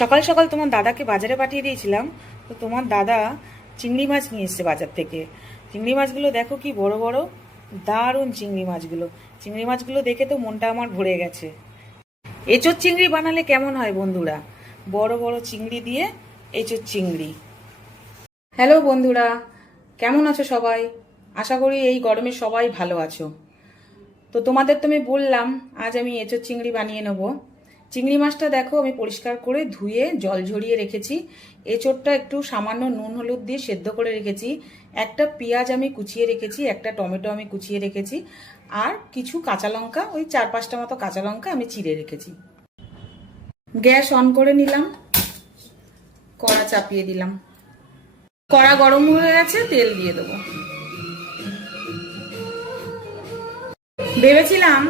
সকাল সকাল তোমার দাদাকে বাজারে পাঠিয়ে দিয়েছিলাম, তো তোমার দাদা চিংড়ি মাছ নিয়ে এসছে বাজার থেকে। চিংড়ি মাছগুলো দেখো কি বড় বড়, দারুণ চিংড়ি মাছগুলো। চিংড়ি মাছগুলো দেখে তো মনটা আমার ভরে গেছে। এঁচোর চিংড়ি বানালে কেমন হয় বন্ধুরা? বড় বড় চিংড়ি দিয়ে এঁচোর চিংড়ি। হ্যালো বন্ধুরা, কেমন আছো সবাই? আশা করি এই গরমে সবাই ভালো আছো। তো তোমাদের তো আমি বললাম, আজ আমি এঁচোর চিংড়ি বানিয়ে নেব। চিংড়ি মাছটা দেখো আমি পরিষ্কার করে ধুয়ে জল ঝরিয়ে রেখেছি। এঁচোড়টা একটু সামান্য নুন হলুদ দিয়ে সেদ্ধ করে রেখেছি। একটা পেঁয়াজ আমি কুচিয়ে রেখেছি, একটা টমেটো আমি কুচিয়ে রেখেছি আর কিছু কাঁচা লঙ্কা, ওই চার পাঁচটা মতো কাঁচা লঙ্কা আমি চিড়ে রেখেছি। গ্যাস অন করে নিলাম, কড়া চাপিয়ে দিলাম। কড়া গরম হয়ে গেছে, তেল দিয়ে দেবো। ভেবেছিলাম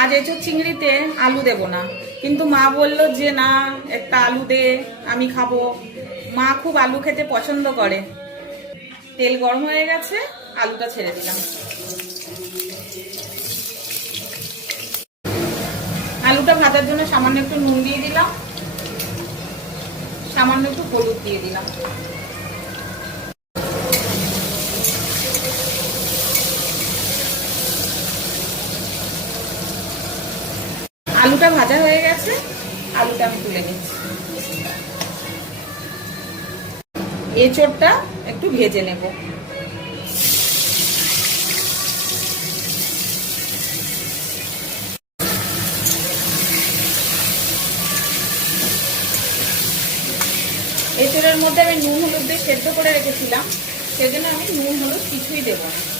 আজ এঁচোর চিংড়িতে আলু দেব না। কিন্তু মা বলল যে, না, একটা আলু দে, আমি খাব। মা খুব আলু খেতে পছন্দ করে। তেল গরম হয়ে গেছে, আলুটা ছেড়ে দিলাম। আলুটা ভাজার জন্য সামান্য একটু নুন দিয়ে দিলাম। সামান্য একটু হলুদ দিয়ে দিলাম। আলুটা ভাজা হয়ে গেছে, আলুটা আমি তুলে নিচ্ছি। এঁচোড়টা একটু ভেজে নেব। এঁচোড়ের মধ্যে আমি নুন হলুদ দিয়ে সেদ্ধ করে রেখেছিলাম, সেজন্য আমি নুন হলুদ কিছুই দেবো না।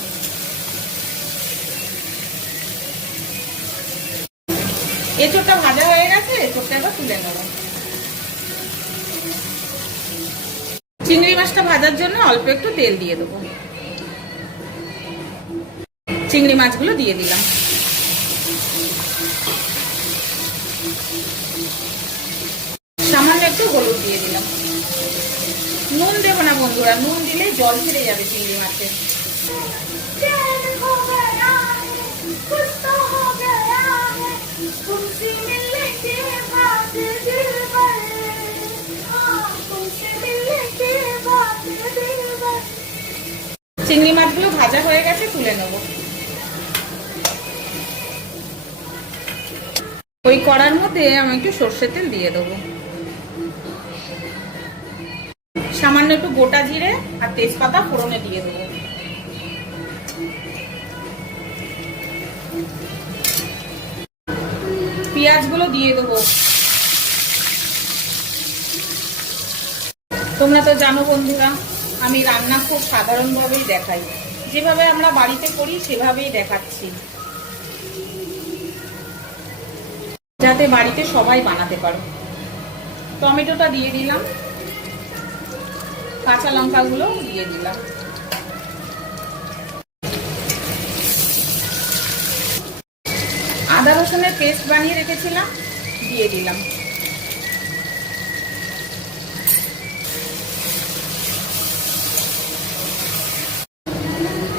এঁচোড়টা ভাজা হয়ে গেছে এঁচোড়টা এবার তুলে নেব। চিংড়ি মাছটা ভাজার জন্য অল্প একটু তেল দিয়ে দেবো। চিংড়ি মাছগুলো দিয়ে দিলাম। সামান্য একটু হলুদ দিয়ে দিলাম। নুন দেবো না বন্ধুরা, নুন দিলে জল ছেড়ে যাবে চিংড়ি মাছের চিংড়ি মাছগুলো ভাজা হয়ে গেছে, তুলে নেব। ওই কড়ার মধ্যে আমি একটু সর্ষের তেল দিয়ে দেবো। সামান্য একটু গোটা জিরে আর তেজপাতা ফোড়নে দিয়ে দেবো। পেঁয়াজগুলো দিয়ে দেবো। তোমরা তো জানো বন্ধুরা আমি রান্না খুব সাধারণভাবেই দেখাই। যেভাবে আমরা বাড়িতে করি, সেভাবেই দেখাচ্ছি। যাতে বাড়িতে সবাই বানাতে পারো। টমেটোটা দিয়ে দিলাম। কাঁচা লঙ্কাগুলো দিয়ে দিলাম। আদা রসুনের পেস্ট বানিয়ে রেখেছিলাম, দিয়ে দিলাম।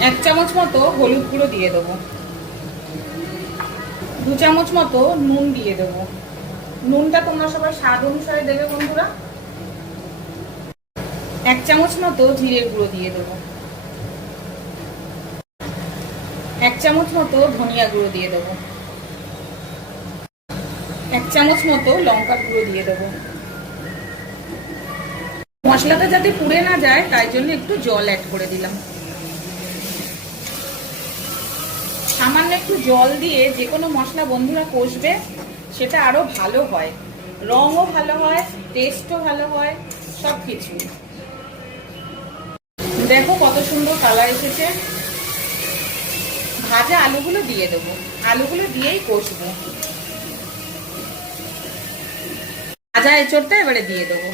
এক চামচ মতো হলুদ গুঁড়ো দিয়ে দেবো। দু চামচ মতো নুন দিয়ে দেবো। নুনটা তোমরা সবাই স্বাদ অনুসারে দেবে বন্ধুরা। এক চামচ মতো জিরের গুঁড়ো দিয়ে দেবো। এক চামচ মতো ধনিয়া গুঁড়ো দিয়ে দেবো। এক চামচ মতো লঙ্কার গুঁড়ো দিয়ে দেবো। মশলাটা যাতে পুড়ে না যায়, তাই জন্য একটু জল অ্যাড করে দিলাম। সামান্য একটু জল দিয়ে যে কোনো মশলা বন্ধুরা কষবে, সেটা আরও ভালো হয়। রঙও ভালো হয় টেস্টও ভালো হয় সব কিছু দেখো কত সুন্দর কালার এসেছে। ভাজা আলুগুলো দিয়ে দেবো। আলুগুলো দিয়েই কষবো। ভাজা এঁচড়টা এবারে দিয়ে দেবো।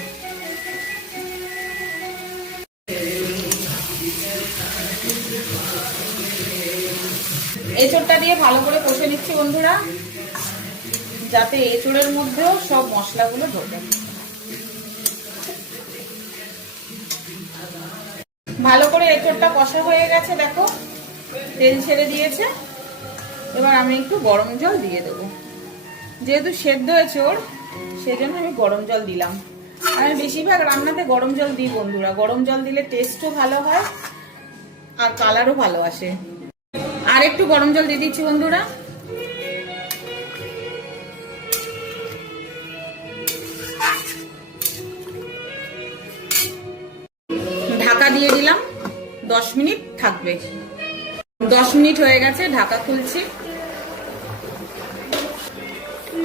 এঁচড়টা দিয়ে ভালো করে কষে নিচ্ছি বন্ধুরা, যাতে এঁচড়ের মধ্যেও সব মশলাগুলো ঢোকে। ভালো করে এঁচড়টা কষা হয়ে গেছে, দেখো, তেল ছেড়ে দিয়েছে। এবার আমি একটু গরম জল দিয়ে দেবো। যেহেতু সেদ্ধ এঁচড় সেই জন্য আমি গরম জল দিলাম। আর বেশিরভাগ রান্নাতে গরম জল দিই বন্ধুরা। গরম জল দিলে টেস্টও ভালো হয়, আর কালারও ভালো আসে। আর একটু গরম জল দিয়ে দিচ্ছি বন্ধুরা। ঢাকা দিয়ে দিলাম, দশ মিনিট থাকবে। দশ মিনিট হয়ে গেছে, ঢাকা খুলছি।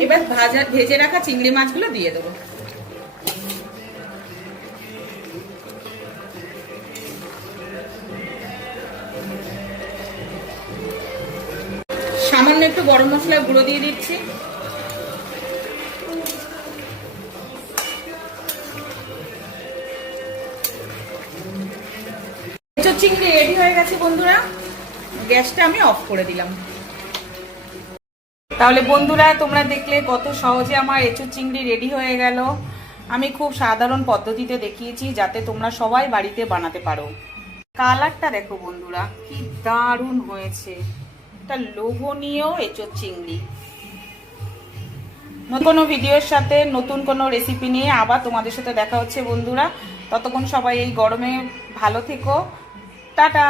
এবার ভাজা, ভেজে রাখা চিংড়ি মাছগুলো দিয়ে দেবো। সামান্য একটু গরম মশলা গুঁড়ো দিয়ে দিচ্ছি। চিংড়ি রেডি হয়ে গেছে বন্ধুরা। গ্যাসটা আমি অফ করে দিলাম। তাহলে বন্ধুরা, তোমরা দেখলে কত সহজে আমার এঁচুর চিংড়ি রেডি হয়ে গেল। আমি খুব সাধারণ পদ্ধতিতে দেখিয়েছি, যাতে তোমরা সবাই বাড়িতে বানাতে পারো। কালারটা দেখো বন্ধুরা, কি দারুণ হয়েছে। একটা লোভনীয় এঁচোর চিংড়ি। নতুন ভিডিওর সাথে, নতুন কোনো রেসিপি নিয়ে আবার তোমাদের সাথে দেখা হচ্ছে বন্ধুরা। ততক্ষণ সবাই এই গরমে ভালো থেকো। টাটা!